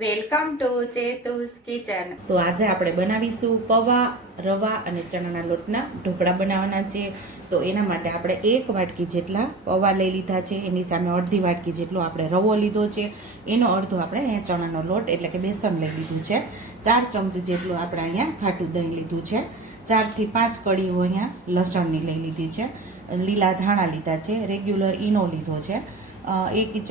Welcome to ચેતુસ kitchen. તો આજે આપણે બનાવીશું પૌવા, રવા અને ચણાના લોટના ઢોકળા બનાવવાના છે. તો એના માટે આપણે એક વાટકી જેટલા પૌવા લઈ લીધા છે. એની સામે અડધી વાટકી જેટલો આપણે રવો લીધો છે. એનો અડધો આપણે અહીંયા ચણાનો લોટ એટલે કે બેસન લઈ લીધું છે. ચાર ચમચ જેટલું આપણે અહીંયા ખાટું દહીં લીધું છે. ચારથી પાંચ કળીઓ અહીંયા લસણની લઈ લીધી છે. લીલા ધાણા લીધા છે. રેગ્યુલર ઈનો લીધો છે. એક ઇંચ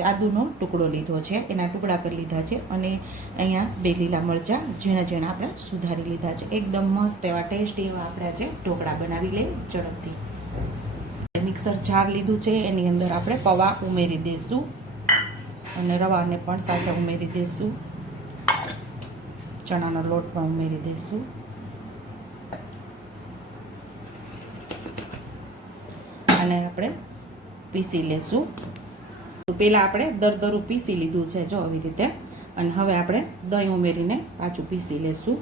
ટુકડો લીધો છે. એના ટુકડા કરી લીધા છે અને અહીંયા બે લીલા મરચાં ઝીણા ઝીણા આપણે સુધારી લીધા છે. એકદમ મસ્ત એવા ટેસ્ટી એવા આપણે આજે ઢોકળા બનાવી લઈએ ઝડપથી. મિક્સર જાર લીધું છે. એની અંદર આપણે પૌવા ઉમેરી દઈશું અને રવાને પણ સાથે ઉમેરી દઈશું ચણાનો લોટ પણ ઉમેરી દઈશું અને આપણે પીસી લેશું. તો પહેલાં આપણે દરદરું પીસી લીધું છે, જો આવી રીતે. અને હવે આપણે દહીં ઉમેરીને પાછું પીસી લેશું.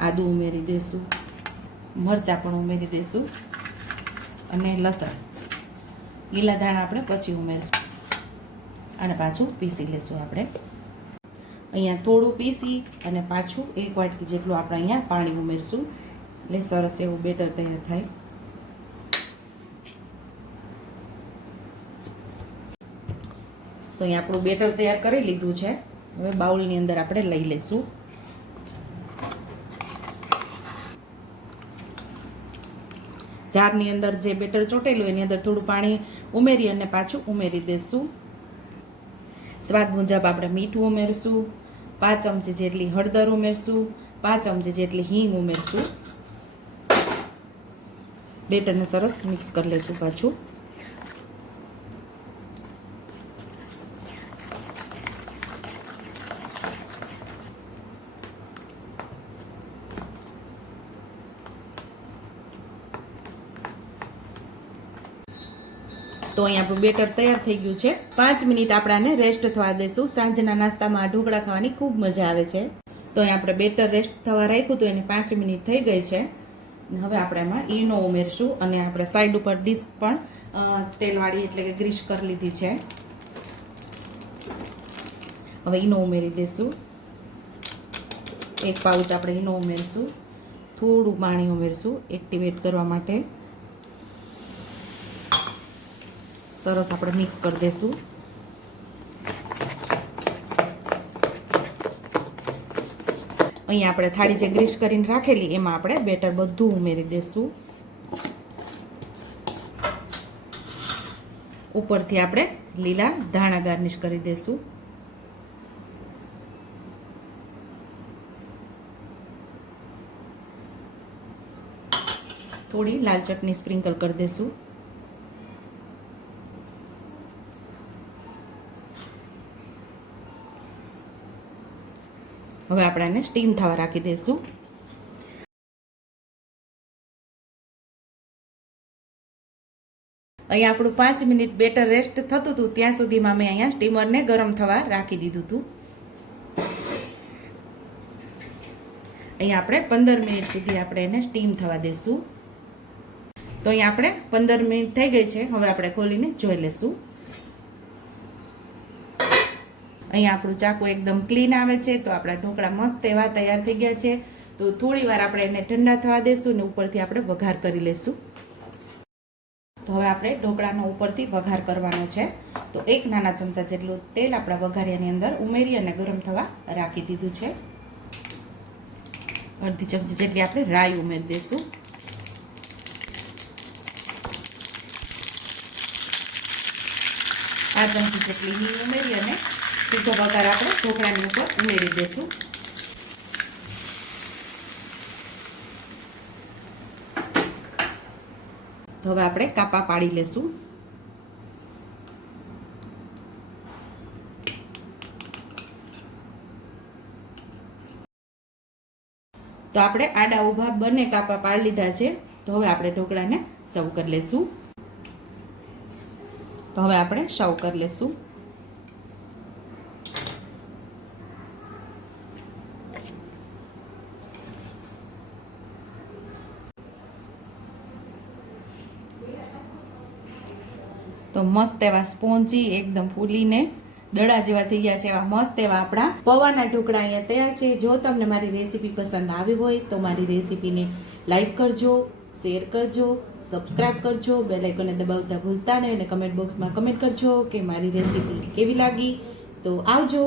આદું ઉમેરી દઈશું મરચાં પણ ઉમેરી દઈશું અને લસણ. લીલા ધાણા આપણે પછી ઉમેરશું. અને પાછું પીસી લેશું આપણે. અહીંયા થોડું પીસી અને પાછું એક વાટકી જેટલું આપણે અહીંયા પાણી ઉમેરશું. એટલે સરસ એવું બેટર તૈયાર થાય. તો અહીંયા આપણું બેટર તૈયાર કરી લીધું છે. હવે બાઉલની અંદર આપણે લઈ લઈશું. જારની અંદર જે બેટર ચોટેલું એની અંદર થોડું પાણી ઉમેરી અને પાછું ઉમેરી દઈશું સ્વાદ મુજબ આપણે મીઠું ઉમેરશું, પાંચ ચમચી જેટલી હળદર ઉમેરશું, પાંચ ચમચી જેટલી હિંગ ઉમેરશું. બેટરને સરસ મિક્સ કરી લઈશું પાછું. તો અહીંયા બેટર તૈયાર થઈ ગયું છે. પાંચ મિનિટ આપણાને રેસ્ટ થવા દઈશું સાંજના નાસ્તામાં ઢોકળા ખાવાની ખૂબ મજા આવે છે. તો અહીંયા આપણે બેટર રેસ્ટ થવા રાખ્યું તો એની પાંચ મિનિટ થઈ ગઈ છે. હવે આપણે એમાં ઈનો ઉમેરશું અને આપણે સાઈડ ઉપર ડીશ પણ તેલવાળી એટલે કે ગ્રીસ કરી લીધી છે. હવે ઈનો ઉમેરી દઈશું એક પાઉચ આપણે ઈનો ઉમેરશું. થોડું પાણી ઉમેરશું એક્ટિવેટ કરવા માટે. સરસ આપણે મિક્સ કરી દઈશું અહીંયા આપણે થાળી જે ગ્રીસ કરીને રાખેલી, એમાં આપણે બેટર બધું ઉમેરી દઈશું ઉપરથી આપણે લીલા ધાણા ગાર્નિશ કરી દઈશું થોડી લાલ ચટણી સ્પ્રિંકલ કરી દઈશું હવે આપણે આને સ્ટીમ થવા રાખી દઈશું. અહીંયા આપણું પાંચ મિનિટ બેટર રેસ્ટ થતું હતું, ત્યાં સુધીમાં મેં અહીંયા સ્ટીમરને ગરમ થવા રાખી દીધું હતું. અહીંયા આપણે પંદર મિનિટ સુધી આપણે એને સ્ટીમ થવા દઈશું. તો અહીંયા આપણે પંદર મિનિટ થઈ ગઈ છે, હવે આપણે ખોલીને જોઈ લઈશું. અહીંયા આપણું ચાકુ એકદમ ક્લીન આવે છે, તો આપણા ઢોકળા મસ્ત એવા તૈયાર થઈ ગયા છે. તો થોડી વાર આપણે એને ઠંડા થવા દઈશું ને ઉપરથી આપણે વઘાર કરી લઈશું તો હવે આપણે ઢોકળાનો ઉપરથી વઘાર કરવાનો છે. તો એક નાના ચમચા જેટલું તેલ આપણા વઘારિયાની અંદર ઉમેરી અને ગરમ થવા રાખી દીધું છે. અડધી ચમચી જેટલી આપણે રાઈ ઉમેરી દઈશું આ ચમચી જેટલી ઉમેરી અને સીધો વઘાર આપણે ઢોકળાની ઉપર ઉમેરી દઈશું. તો હવે આપણે કાપા પાડી લેશું. તો આપણે આડા ઊભા બંને કાપા પાડી લીધા છે. તો હવે આપણે ઢોકળાને સર્વ કરી લેશું. તો હવે આપણે સર્વ કરી લેશું. તો મસ્ત એવા સ્પોન્જી એકદમ ફૂલીને દડા જેવા થઈ ગયા છે એવા મસ્ત એવા આપણા પૌવાના ઢોકળા અહીંયા તૈયાર છે. જો તમને મારી રેસીપી પસંદ આવી હોય તો મારી રેસીપીને લાઈક કરજો, શેર કરજો, સબસ્ક્રાઇબ કરજો, બેલ આઇકોને દબાવતા ભૂલતા નહીં અને કમેન્ટ બોક્સમાં કમેન્ટ કરજો કે મારી રેસીપી કેવી લાગી. તો આવજો.